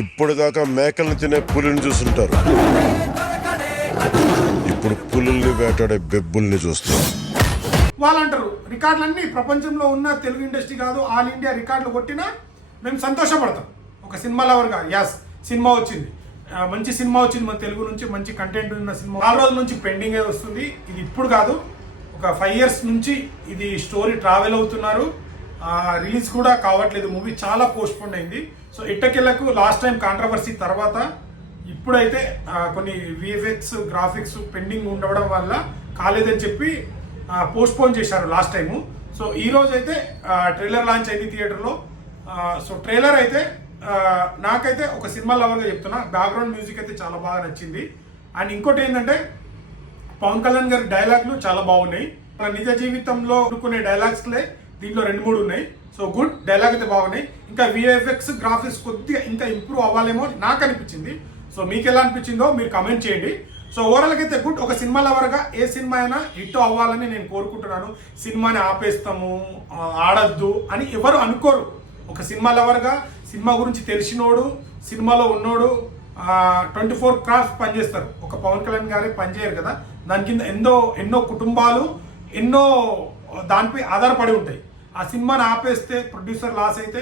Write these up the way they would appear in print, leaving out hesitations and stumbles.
ఇప్పుడు దాకా మేకల్ని తినే పులిని చూస్తుంటారు, ఇప్పుడు పులుల్ని వేటాడే బెబ్బుల్ని చూస్తారు. వాళ్ళు అంటారు రికార్డులన్నీ ప్రపంచంలో ఉన్న తెలుగు ఇండస్ట్రీ కాదు ఆల్ ఇండియా రికార్డులు కొట్టినా మేము సంతోషపడతాం. ఒక సినిమా లవర్గా యాస్ సినిమా వచ్చింది, మంచి సినిమా వచ్చింది మన తెలుగు నుంచి, మంచి కంటెంట్ ఉన్న సినిమా 4 రోజుల నుంచి పెండింగ్ వస్తుంది. ఇది ఇప్పుడు కాదు, ఒక 5 years నుంచి ఇది స్టోరీ ట్రావెల్ అవుతున్నారు. రిలీజ్ కూడా కావట్లేదు, మూవీ చాలా పోస్ట్పోన్ అయింది. సో ఇట్టకెళ్ళకు లాస్ట్ టైం కాంట్రవర్సీ తర్వాత ఇప్పుడైతే కొన్ని విఎఫ్ఎక్స్ గ్రాఫిక్స్ పెండింగ్ ఉండడం వల్ల కాలేదని చెప్పి పోస్ట్పోన్ చేశారు లాస్ట్ టైము. సో ఈ రోజు అయితే ట్రైలర్ లాంచ్ అయింది థియేటర్లో. సో ట్రైలర్ అయితే నాకైతే ఒక సినిమా లవర్గా చెప్తున్నా, బ్యాక్గ్రౌండ్ మ్యూజిక్ అయితే చాలా బాగా నచ్చింది. అండ్ ఇంకోటి ఏంటంటే పవన్ కళ్యాణ్ గారి డైలాగ్లు చాలా బాగున్నాయి. మన నిజ జీవితంలో అనుకునే డైలాగ్స్లే దీంట్లో 2-3 ఉన్నాయి. సో గుడ్ డైలాగ్ అయితే బాగున్నాయి. ఇంకా విఎఫ్ఎక్స్ గ్రాఫిక్స్ కొద్దిగా ఇంకా ఇంప్రూవ్ అవ్వాలేమో నాకు అనిపించింది. సో మీకు ఎలా అనిపించిందో మీరు కమెంట్ చేయండి. సో ఓవరాల్గా అయితే గుడ్. ఒక సినిమా లవర్గా ఏ సినిమా అయినా హిట్ అవ్వాలని నేను కోరుకుంటున్నాను. సినిమాని ఆపేస్తాము, ఆడద్దు అని ఎవరు అనుకోరు. ఒక సినిమా లవర్గా సినిమా గురించి తెలిసినోడు, సినిమాలో ఉన్నోడు 24 క్రాఫ్ట్స్ పనిచేస్తారు. ఒక పవన్ కళ్యాణ్ గారే పనిచేయరు కదా, దాని కింద ఎన్నో కుటుంబాలు ఎన్నో దానిపై ఆధారపడి ఉంటాయి. ఆ సినిమాని ఆపేస్తే ప్రొడ్యూసర్ లాస్ అయితే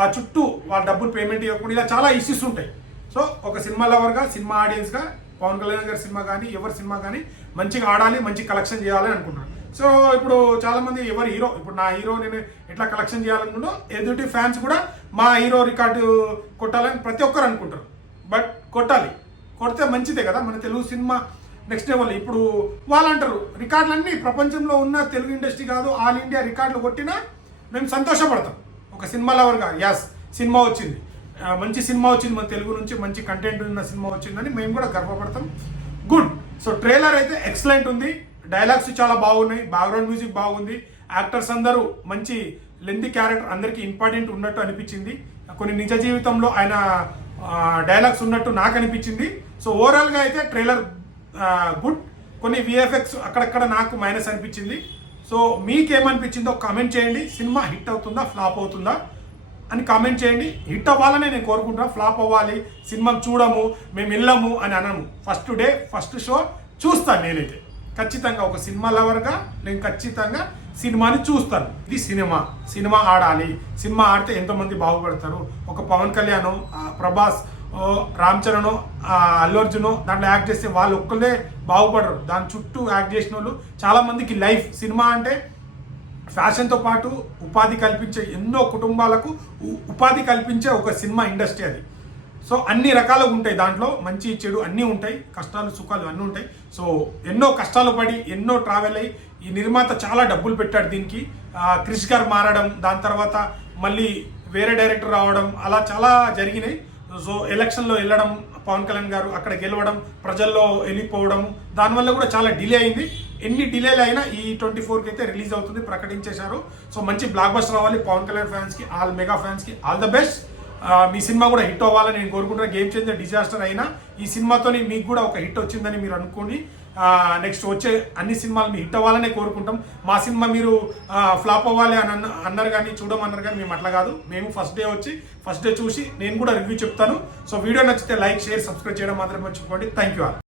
ఆ చుట్టూ వాళ్ళ డబ్బులు పేమెంట్ ఇవ్వకుండా ఇలా చాలా ఇష్యూస్ ఉంటాయి. సో ఒక సినిమా లవర్గా సినిమా ఆడియన్స్గా పవన్ కళ్యాణ్ గారి సినిమా కానీ ఎవరి సినిమా కానీ మంచిగా ఆడాలి, మంచి కలెక్షన్ చేయాలని అనుకుంటున్నాను. సో ఇప్పుడు చాలా మంది ఎవరు హీరో, ఇప్పుడు నా హీరో నేను ఎట్లా కలెక్షన్ చేయాలనుకుంటో ఎదుటి ఫ్యాన్స్ కూడా మా హీరో రికార్డు కొట్టాలని ప్రతి ఒక్కరు అనుకుంటారు. బట్ కొడితే మంచిదే కదా, మన తెలుగు సినిమా నెక్స్ట్ లెవెల్. ఇప్పుడు వాళ్ళు అంటారు రికార్డులన్నీ ప్రపంచంలో ఉన్న తెలుగు ఇండస్ట్రీ కాదు ఆల్ ఇండియా రికార్డులు కొట్టినా మేము సంతోషపడతాం. ఒక సినిమా లవర్గా యాస్ సినిమా వచ్చింది, మంచి సినిమా వచ్చింది మన తెలుగు నుంచి, మంచి కంటెంట్ ఉన్న సినిమా వచ్చిందని మేము కూడా గర్వపడతాం. గుడ్. సో ట్రైలర్ అయితే ఎక్సలెంట్ ఉంది, డైలాగ్స్ చాలా బాగున్నాయి, బ్యాక్గ్రౌండ్ మ్యూజిక్ బాగుంది, యాక్టర్స్ అందరూ మంచి లెంతీ క్యారెక్టర్ అందరికీ ఇంపార్టెంట్ ఉన్నట్టు అనిపించింది. కొన్ని నిజ జీవితంలో ఆయన డైలాగ్స్ ఉన్నట్టు నాకు అనిపించింది. సో ఓవరాల్గా అయితే ట్రైలర్ గుడ్. కొన్ని విఎఫ్ఎక్స్ అక్కడక్కడ నాకు మైనస్ అనిపించింది. సో మీకేమనిపించిందో కామెంట్ చేయండి. సినిమా హిట్ అవుతుందా ఫ్లాప్ అవుతుందా అని కామెంట్ చేయండి. హిట్ అవ్వాలని నేను కోరుకుంటున్నా, ఫ్లాప్ అవ్వాలి సినిమా చూడము మేము వెళ్ళము అని అనము. ఫస్ట్ డే ఫస్ట్ షో చూస్తాను నేనైతే ఖచ్చితంగా. ఒక సినిమా లవర్గా నేను ఖచ్చితంగా సినిమాని చూస్తాను. ఇది సినిమా ఆడాలి, సినిమా ఆడితే ఎంతోమంది బాగుపడతారు. ఒక పవన్ కళ్యాణ్, ప్రభాస్, రామ్ చరణ్, అల్లు అర్జున్ దాంట్లో యాక్ట్ చేస్తే వాళ్ళు ఒక్కళ్ళే బాగుపడరు, దాని చుట్టూ యాక్ట్ చేసిన వాళ్ళు చాలా మందికి లైఫ్. సినిమా అంటే ఫ్యాషన్తో పాటు ఉపాధి కల్పించే, ఎన్నో కుటుంబాలకు ఉపాధి కల్పించే ఒక సినిమా ఇండస్ట్రీ అది. సో అన్ని రకాలుగా ఉంటాయి, దాంట్లో మంచి చెడు అన్నీ ఉంటాయి, కష్టాలు సుఖాలు అన్నీ ఉంటాయి. సో ఎన్నో కష్టాలు పడి ఎన్నో ట్రావెల్ అయ్యి ఈ నిర్మాత చాలా డబ్బులు పెట్టాడు దీనికి. క్రిష్ గారు మారడం, దాని తర్వాత మళ్ళీ వేరే డైరెక్టర్ రావడం, అలా చాలా జరిగినాయి. సో ఎలక్షన్లో వెళ్ళడం పవన్ కళ్యాణ్ గారు, అక్కడ గెలవడం, ప్రజల్లో వెళ్ళిపోవడం, దానివల్ల కూడా చాలా డిలే అయింది. ఎన్ని డిలేలు అయినా ఈ 24కి అయితే రిలీజ్ అవుతుంది ప్రకటించేశారు. సో మంచి బ్లాక్ బస్టర్ రావాలి పవన్ కళ్యాణ్ ఫ్యాన్స్కి, ఆల్ మెగా ఫ్యాన్స్కి all the best. Me cinema కూడా హిట్ అవ్వాలని నేను కోరుకుంటున్నా. గేమ్ చేంజర్ డిజాస్టర్ అయినా ఈ సినిమాతో మీకు కూడా ఒక హిట్ వచ్చిందని మీరు అనుకోండి. నెక్స్ట్ వచ్చే అన్ని సినిమాలు మీ హిట్ అవ్వాలనే కోరుకుంటాం. మా సినిమా మీరు ఫ్లాప్ అవ్వాలి అని అన్నారు కానీ చూడమన్నారు కానీ మేము అట్లా కాదు. మేము ఫస్ట్ డే చూసి నేను కూడా రివ్యూ చెప్తాను. సో వీడియో నచ్చితే లైక్ షేర్ సబ్స్క్రైబ్ చేయడం మాత్రం మర్చిపోండి. Thank you all.